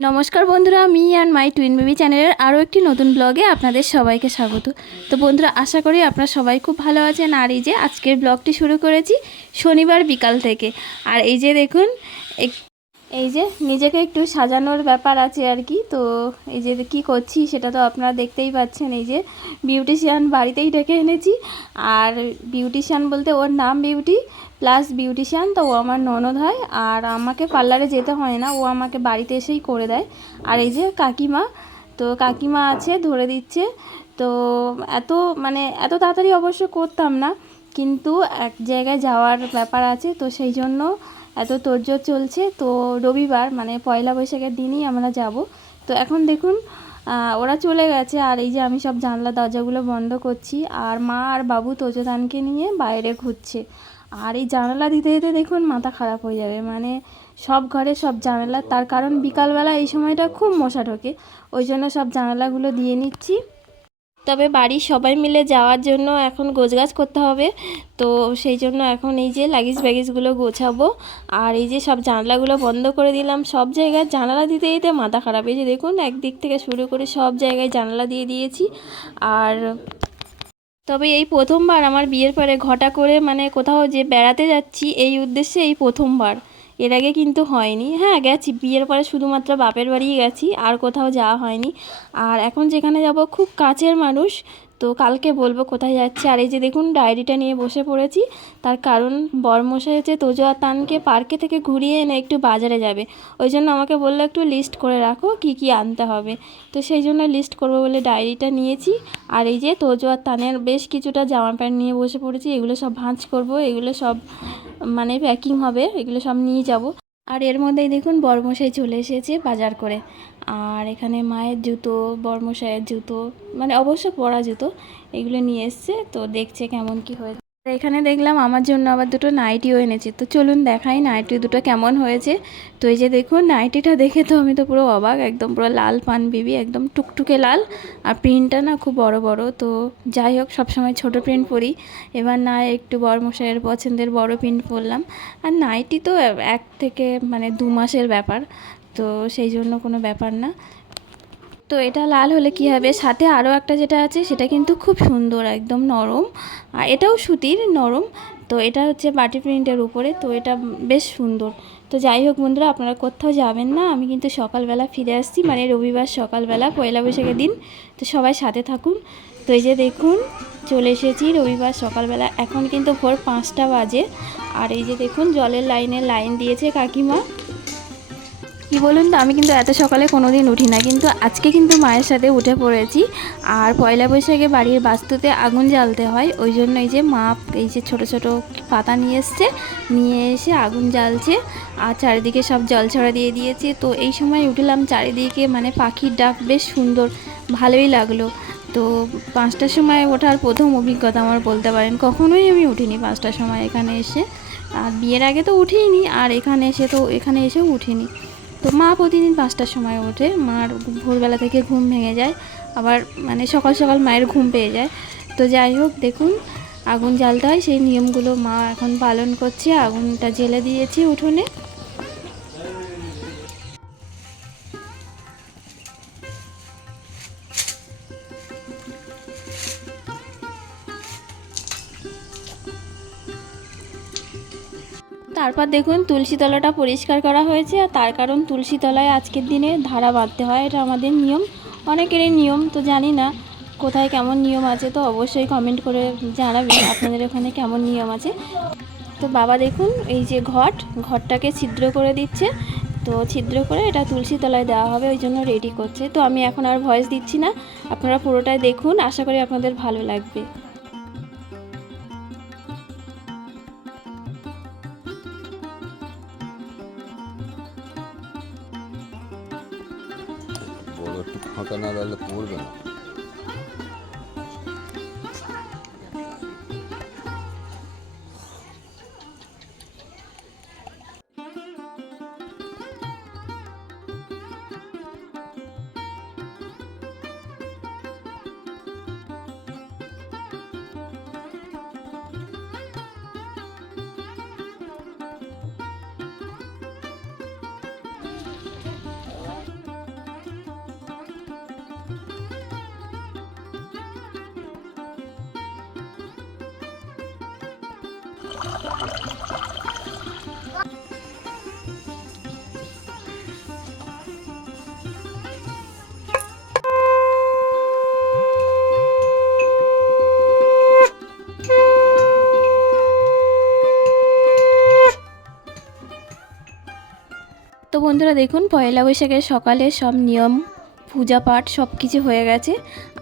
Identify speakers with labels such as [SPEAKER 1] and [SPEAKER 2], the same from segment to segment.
[SPEAKER 1] নমস্কার বন্ধুরা me and my twin baby চ্যানেলের আরও একটি নতুন ব্লগে আপনাদের সবাইকে স্বাগত। তো বন্ধুরা, আশা করি আপনারা সবাই খুব ভালো আছেন। আর এই যে আজকের ব্লগটি শুরু করেছি শনিবার বিকাল থেকে। আর এই যে দেখুন এই যে নিজেকে একটু সাজানোর ব্যাপার আছে আর কি, তো এই যে কি করছি সেটা তো আপনারা দেখতেই পাচ্ছেন, এই যে বিউটিশিয়ান বাড়িতেই ডেকে এনেছি। আর বিউটিশিয়ান বলতে ওর নাম বিউটি, প্লাস বিউটিশিয়ান, তো ও আমার ননদ হয়। আর আমাকে পার্লারে যেতে হয় না, ও আমাকে বাড়িতে এসেই করে দেয়। আর এই যে কাকিমা, তো কাকিমা আছে, ধরে দিচ্ছে। তো এত মানে এত তাড়াতাড়ি অবশ্য করতাম না। কিন্তু এক জায়গায় যাওয়ার ব্যাপার আছে, তো সেই জন্য এত তোড়জোড় চলছে। তো রবিবার মানে পয়লা বৈশাখের দিনই আমরা যাব। তো এখন দেখুন ওরা চলে গেছে, আর এই যে আমি সব জানলা দরজাগুলো বন্ধ করছি, আর মা আর বাবু তোজোদানকে নিয়ে বাইরে ঘুরছে। আর এই জানালা দিতে দিতে দেখুন, মাথা খারাপ হয়ে যাবে। মানে সব ঘরে সব জানালা, তার কারণ বিকালবেলা এই সময়টা খুব মশা ঢোকে। ওই জন্য সব জানালাগুলো দিয়ে নিচ্ছি। তবে বাড়ির সবাই মিলে যাওয়ার জন্য এখন গোছগাছ করতে হবে। তো সেই জন্য এখন এই যে লাগেজ ব্যাগেজগুলো গোছাবো। আর এই যে সব জানলাগুলো বন্ধ করে দিলাম। সব জায়গায় জানালা দিতে দিতে মাথা খারাপ। এই যে দেখুন, একদিক থেকে শুরু করে সব জায়গায় জানালা দিয়ে দিয়েছি। আর তবে এই প্রথমবার আমার বিয়ের পরে ঘটা করে মানে কোথাও যে বেড়াতে যাচ্ছি, এই উদ্দেশ্যে এই প্রথমবার। এর আগে কিন্তু হয়নি। হ্যাঁ গেছি। বিয়ের পরে শুধুমাত্র বাপের বাড়িই গেছি, আর কোথাও যাওয়া হয়নি। আর এখন যেখানে যাব, খুব কাছের মানুষ। তো কালকে বলব কোথায় যাচ্ছি। আর এই যে দেখুন, ডায়েরিটা নিয়ে বসে পড়েছি। তার কারণ বরমশাই হচ্ছে তোজো আর তানকে পার্কে থেকে ঘুরিয়ে এনে একটু বাজারে যাবে। ওই জন্য আমাকে বলল একটু লিস্ট করে রাখো, কি কি আনতে হবে। তো সেই জন্য লিস্ট করব বলে ডায়েরিটা নিয়েছি। আর এই যে তোজো আর তানের বেশ কিছুটা জামা প্যান্ট নিয়ে বসে পড়েছি। এগুলো সব ভাঁজ করব, এগুলো সব মানে প্যাকিং হবে, এগুলো সব নিয়ে যাব। আর এর মধ্যেই দেখুন বরমশাই চলে এসেছে বাজার করে। আর এখানে মায়ের জুতো, বরমশাইয়ের জুতো মানে অবশ্য পরা জুতো, এগুলো নিয়ে এসছে। তো দেখছে কেমন কি হয়েছে। এখানে দেখলাম আমার জন্য আবার দুটো নাইটিও এনেছে। তো চলুন দেখাই নাইটি দুটো কেমন হয়েছে। তো এই যে দেখুন, নাইটিটা দেখে তো আমি তো পুরো অবাক, একদম পুরো লাল পান বিবি, একদম টুকটুকে লাল। আর প্রিন্টটা না খুব বড় বড়, তো যাই হোক, সবসময় ছোট প্রিন্ট পরি। এবার না, একটু বরমশাইয়ের পছন্দের বড় প্রিন্ট পরলাম। আর নাইটি তো এক থেকে মানে দু মাসের ব্যাপার, তো সেই জন্য কোনো ব্যাপার না। তো এটা লাল হলে কি হবে? সাথে আরও একটা যেটা আছে, সেটা কিন্তু খুব সুন্দর, একদম নরম। আর এটাও সুতির, নরম। তো এটা হচ্ছে বাটি প্রিন্টের উপরে, তো এটা বেশ সুন্দর। তো যাই হোক বন্ধুরা, আপনারা কোথাও যাবেন না। আমি কিন্তু সকালবেলা ফিরে আসছি মানে রবিবার সকালবেলা, পয়লা বৈশাখের দিন। তো সবাই সাথে থাকুন। তো এই যে দেখুন, চলে এসেছি রবিবার সকালবেলা। এখন কিন্তু ভোর পাঁচটা বাজে। আর এই যে দেখুন, জলের লাইনে লাইন দিয়েছে কাকিমা। কি বলুন তো, আমি কিন্তু এত সকালে কোনো দিন উঠি না, কিন্তু আজকে কিন্তু মায়ের সাথে উঠে পড়েছি। আর পয়লা বৈশাখে বাড়ির বাস্তুতে আগুন জ্বালতে হয়, ওই জন্য এই যে মা এই যে ছোট ছোট পাতা নিয়ে এসছে, নিয়ে এসে আগুন জ্বালছে, আর চারিদিকে সব জল ছড়া দিয়ে দিয়েছে। তো এই সময় উঠলাম, চারিদিকে মানে পাখির ডাক বেশ সুন্দর, ভালোই লাগল। তো পাঁচটার সময় ওঠার প্রথম অভিজ্ঞতা আমার বলতে পারেন, কখনোই আমি উঠিনি পাঁচটার সময় এখানে এসে। আর বিয়ের আগে তো উঠিনি আর এখানে এসে তো, এখানে এসেও উঠিনি। তো মা প্রতিদিন পাঁচটার সময় ওঠে। মার ভোরবেলা থেকে ঘুম ভেঙে যায়। আবার মানে সকাল সকাল মায়ের ঘুম পেয়ে যায়। তো যাই হোক, দেখুন, আগুন জ্বালতে হয়। সেই নিয়মগুলো মা এখন পালন করছে। আগুনটা জেলে দিয়েছি উঠোনে। তারপর দেখুন তুলসী তলাটা পরিষ্কার করা হয়েছে আর তার কারণ তুলসী তলায় আজকের দিনে ধারা বাঁধতে হয়, এটা আমাদের নিয়ম। অনেকেরই নিয়ম, তো জানি না কোথায় কেমন নিয়ম আছে, তো অবশ্যই কমেন্ট করে জানাবেন আপনাদের ওখানে কেমন নিয়ম আছে। তো বাবা দেখুন, এই যে ঘট ঘরটাকে ছিদ্র করে দিচ্ছে। তো ছিদ্র করে এটা তুলসী তলায় দেওয়া হবে, ওই জন্য রেডি করছে। তো আমি এখন আর ভয়েস দিচ্ছি না, আপনারা পুরোটাই দেখুন, আশা করি আপনাদের ভালো লাগবে।
[SPEAKER 2] একটু ফাঁকা না লাগলে পড়বে না
[SPEAKER 1] তো বন্ধুরা দেখুন পয়লা বৈশাখের সকালে সব নিয়ম পূজা পাঠ সব কিছু হয়ে গেছে।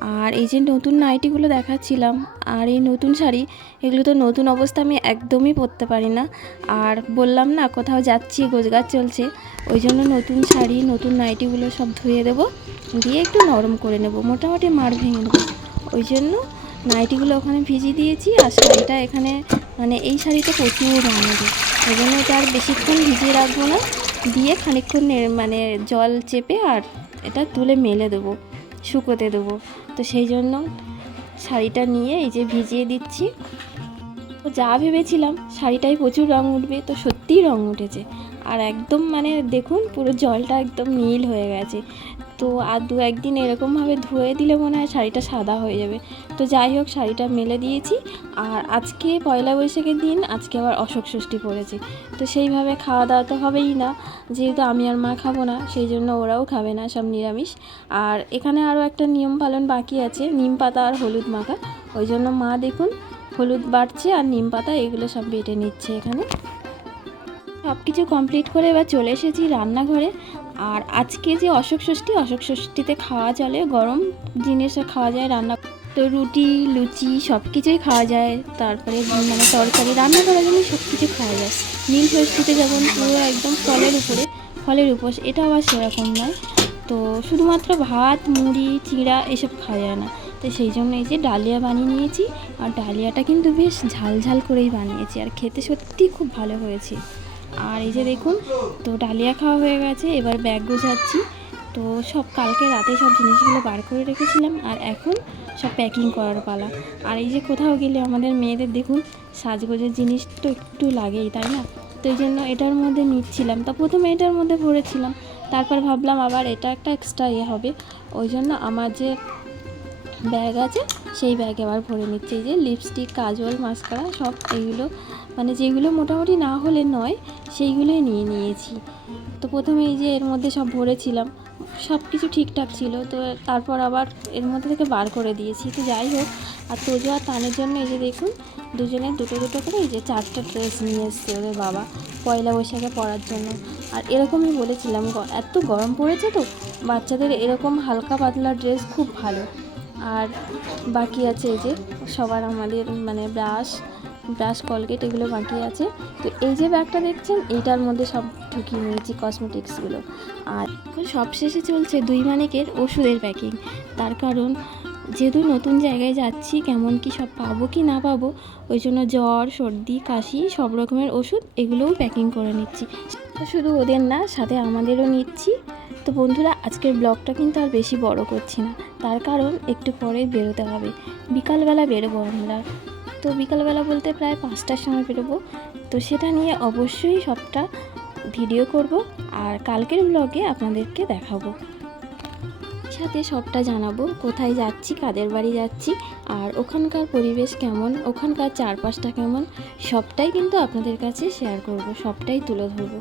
[SPEAKER 1] আর এই যে নতুন নাইটিগুলো দেখাচ্ছিলাম, আর এই নতুন শাড়ি, এগুলো তো নতুন অবস্থা আমি একদমই পরতে পারি না। আর বললাম না, কোথাও যাচ্ছি গোজগাছ চলছে, ওই জন্য নতুন শাড়ি, নতুন নাইটিগুলো সব ধুয়ে দেবো, দিয়ে একটু নরম করে নেব, মোটামুটি মার ভেঙে নেব। ওই জন্য নাইটিগুলো ওখানে ভিজিয়ে দিয়েছি, আর শাড়িটা এখানে মানে এই শাড়িটা প্রচুর রান্নাবে ওই জন্য এটা আর বেশিক্ষণ ভিজিয়ে রাখব না, দিয়ে খানিকক্ষণ নে- মানে জল চেপে আর এটা তুলে মেলে দেবো, শুকোতে দেবো। তো সেই জন্য শাড়িটা নিয়ে এই যে ভিজিয়ে দিচ্ছি। তো যা ভেবেছিলাম শাড়িটায় প্রচুর রঙ উঠবে, তো সত্যিই রঙ উঠেছে। আর একদম মানে দেখুন পুরো জলটা একদম নীল হয়ে গেছে। তো আর দু একদিন এরকমভাবে ধুয়ে দিলে মনে হয় শাড়িটা সাদা হয়ে যাবে। তো যাই হোক, শাড়িটা মেলে দিয়েছি। আর আজকে পয়লা বৈশাখের দিন, আজকে আবার অশোক ষষ্ঠী পড়েছে। তো সেইভাবে খাওয়া দাওয়া তো হবেই না। যেহেতু আমি আর মা খাব না, সেই জন্য ওরাও খাবে না, সব নিরামিষ। আর এখানে আরও একটা নিয়ম পালন বাকি আছে, নিম পাতা আর হলুদ মাখা। ওই জন্য মা দেখুন, হলুদ বাড়ছে আর নিম পাতা, এগুলো সব বেটে নিচ্ছে এখানে। সব কিছু কমপ্লিট করে এবার চলে এসেছি রান্নাঘরে। আর আজকে যে অশোক ষষ্ঠী, অশোক ষষ্ঠীতে খাওয়া চলে, গরম জিনিসও খাওয়া যায়, রান্না তো রুটি, লুচি সব কিছুই খাওয়া যায়, তারপরে মানে তরকারি, রান্না করার জন্য সব কিছু খাওয়া যায়। নীল ষষ্ঠীতে যেমন পুরো একদম ফলের উপরে, ফলের উপোস এটা আবার সেরকম নয়। তো শুধুমাত্র ভাত, মুড়ি, চিড়া এসব খাওয়া যায় না। তো সেই জন্য এই যে ডালিয়া বানিয়ে নিয়েছি, আর ডালিয়াটা কিন্তু বেশ ঝাল ঝাল করেই বানিয়েছি, আর খেতে সত্যি খুব ভালো হয়েছে। আর এই যে দেখুন, তো ডালিয়া খাওয়া হয়ে গেছে, এবার ব্যাগ গোছাচ্ছি। তো সব কালকে রাতে সব জিনিসগুলো বার করে রেখেছিলাম, আর এখন সব প্যাকিং করার পালা। আর এই যে কোথাও গেলে আমাদের মেয়েদের দেখুন, সাজগোজের জিনিস তো একটু লাগেই, তাই না? তো এই জন্য এটার মধ্যে নিচ্ছিলাম। তা প্রথমে এটার মধ্যে ভরেছিলাম, তারপর ভাবলাম আবার এটা একটা এক্সট্রা ইয়ে হবে। ওই জন্য আমার যে ব্যাগ আছে, সেই ব্যাগে আবার ভরে নিচ্ছে। এই যে লিপস্টিক কাজল মাস্কারা সব এইগুলো মানে যেগুলো মোটামুটি না হলে নয়, সেইগুলোই নিয়ে নিয়েছি। তো প্রথমে এই যে এর মধ্যে সব ভরেছিলাম সব কিছু ঠিকঠাক ছিল। তো তারপর আবার এর মধ্যে থেকে বার করে দিয়েছি। তো যাই হোক, আর তোজো আর তানের জন্য এই যে দেখুন, দুজনে দুটো দুটো করে এই যে চারটা ড্রেস নিয়ে এসছে ওদের বাবা, পয়লা বৈশাখে পরার জন্য। আর এরকমই বলেছিলাম এত গরম পড়েছে তো, বাচ্চাদের এরকম হালকা পাতলা ড্রেস খুব ভালো। আর বাকি আছে এই যে সবার আমাদের মানে ব্রাশ ব্রাশ, কলগেট, এগুলো বাকি আছে। তো এই যে ব্যাগটা দেখছেন, এইটার মধ্যে সব ঢুকিয়ে নিয়েছি কসমেটিক্সগুলো আর সবশেষে সব চলছে দুই মানিকের ওষুধের প্যাকিং তার কারণ যেহেতু নতুন জায়গায় যাচ্ছি, কেমন কি সব পাবো কি না পাবো, ওই জন্য জ্বর, সর্দি, কাশি, সব রকমের ওষুধ এগুলোও প্যাকিং করে নিচ্ছি। শুধু ওদের না, সাথে আমাদেরও নিচ্ছি। তো বন্ধুরা, আজকের ব্লগটা কিন্তু আর বেশি বড় করছি না। তার কারণ একটু পরে বেরোতে হবে। বিকালবেলা বেরোবো আমরা। তো বিকালবেলা বলতে প্রায় পাঁচটার সময় বেরোবো। তো সেটা নিয়ে অবশ্যই সবটা ভিডিও করব। আর কালকের ব্লগে আপনাদেরকে দেখাবো। সাথে সবটা জানাব। কোথায় যাচ্ছি, কাদের বাড়ি যাচ্ছি, আর ওখানকার পরিবেশ কেমন, ওখানকার চারপাশটা কেমন, সবটাই কিন্তু আপনাদের কাছে শেয়ার করব, সবটাই তুলে ধরবো।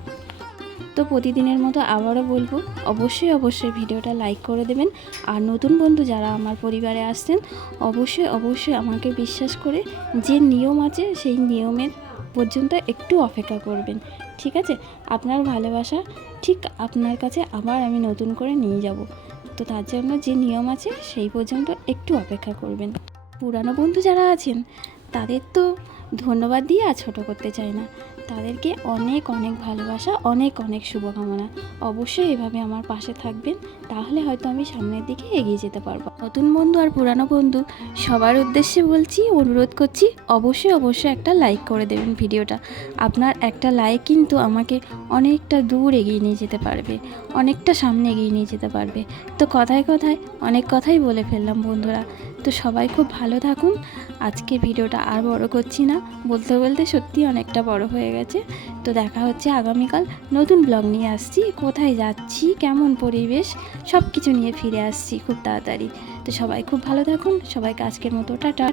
[SPEAKER 1] তো প্রতিদিনের মতো আবারও বলব, অবশ্যই অবশ্যই ভিডিওটা লাইক করে দেবেন। আর নতুন বন্ধু যারা আমার পরিবারে আসছেন, অবশ্যই অবশ্যই আমাকে বিশ্বাস করে যে নিয়ম আছে, সেই নিয়মের পর্যন্ত একটু অপেক্ষা করবেন। ঠিক আছে? আপনার ভালোবাসা, ঠিক আপনার কাছে আবার আমি নতুন করে নিয়ে যাব। তো তার জন্য যে নিয়ম আছে সেই পর্যন্ত একটু অপেক্ষা করবেন। পুরানো বন্ধু যারা আছেন, তাদের তো ধন্যবাদ দিয়ে আর ছোটো করতে চায় না। তাদেরকে অনেক অনেক ভালোবাসা, অনেক অনেক শুভকামনা। অবশ্যই এভাবে আমার পাশে থাকবেন, তাহলে হয়তো আমি সামনের দিকে এগিয়ে যেতে পারব। নতুন বন্ধু আর পুরানো বন্ধু, সবার উদ্দেশ্যে বলছি, অনুরোধ করছি, অবশ্যই অবশ্যই একটা লাইক করে দেবেন ভিডিওটা। আপনার একটা লাইক কিন্তু আমাকে অনেকটা দূর এগিয়ে নিয়ে যেতে পারবে, অনেকটা সামনে এগিয়ে নিয়ে যেতে পারবে। তো কথায় কথায় অনেক কথাই বলে ফেললাম বন্ধুরা। তো সবাই খুব ভালো থাকুন। আজকে ভিডিওটা আর বড় করছি না, বলতে বলতে সত্যি অনেকটা বড় হয়ে গেছে। তো দেখা হচ্ছে আগামীকাল নতুন ব্লগ নিয়ে আসছি। কোথায় যাচ্ছি, কেমন পরিবেশ সব কিছু নিয়ে ফিরে আসছি খুব তাড়াতাড়ি। তো সবাই খুব ভালো থাকুন। সবাইকে আজকের মতো, টাটা।